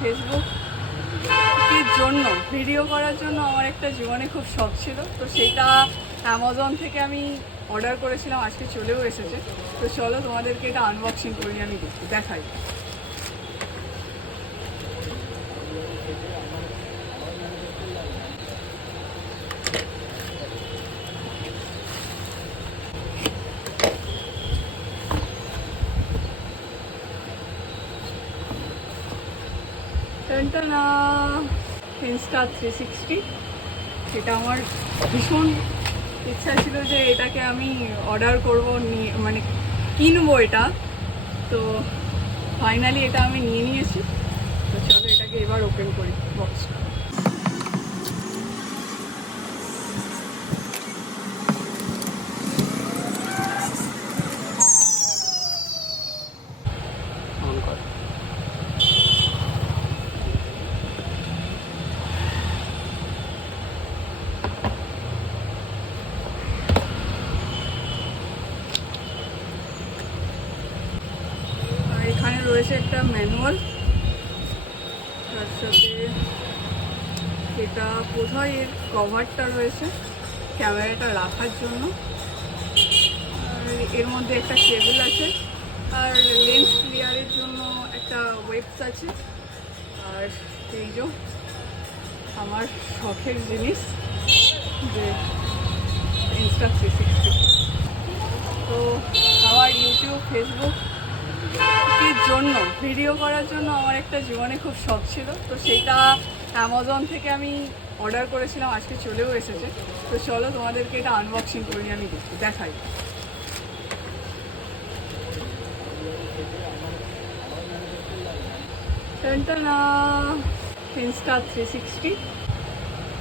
Facebook এর জন্য video করার জন্য আমার একটা জীবনে খুব শখ ছিল। তো সেটা অ্যামাজন থেকে আমি অর্ডার করেছিলাম, আজকে চলেও এসেছে। তো চলো তোমাদেরকে এটা আনবক্সিং করি, আমি দেখাই। না Insta360, এটা আমার ভীষণ ইচ্ছা ছিল যে এটাকে আমি অর্ডার করবো, মানে কিনবো এটা। তো ফাইনালি এটা আমি নিয়ে নিয়েছি। তো চলো এটাকে এবার ওপেন করি বক্সটা। এখানে রয়েছে একটা ম্যানুয়াল, তার সাথে এটা বোধহয় এর কভারটা রয়েছে ক্যামেরাটা রাখার জন্য, আর এর মধ্যে একটা কেবল আছে, আর লেন্স ক্লিয়ারের জন্য একটা ওয়েবস আছে। আর এই যে আমার শখের জিনিস যে Insta360। তো আমার ইউটিউব ফেসবুক এর জন্য ভিডিও করার জন্য আমার একটা জীবনে খুব শখ ছিল। তো সেটা অ্যামাজন থেকে আমি অর্ডার করেছিলাম, আজকে চলেও এসেছে। তো চলো তোমাদেরকে এটা আনবক্সিং করি, আমি দেখাই। না Insta360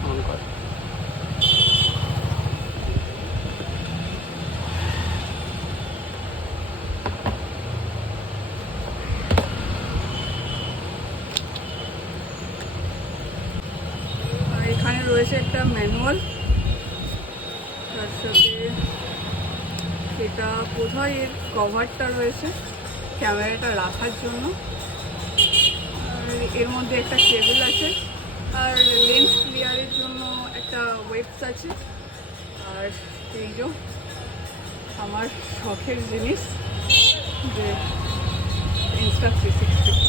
অন কর। এখানে রয়েছে একটা ম্যানুয়াল, তার সাথে এটা বোধহয় এর কভারটা রয়েছে ক্যামেরাটা রাখার জন্য, আর এর মধ্যে একটা কেবল আছে, আর লেন্স ক্লিয়ারের জন্য একটা ওয়েবস আছে। আর এই যে আমার শখের জিনিস যে Insta360।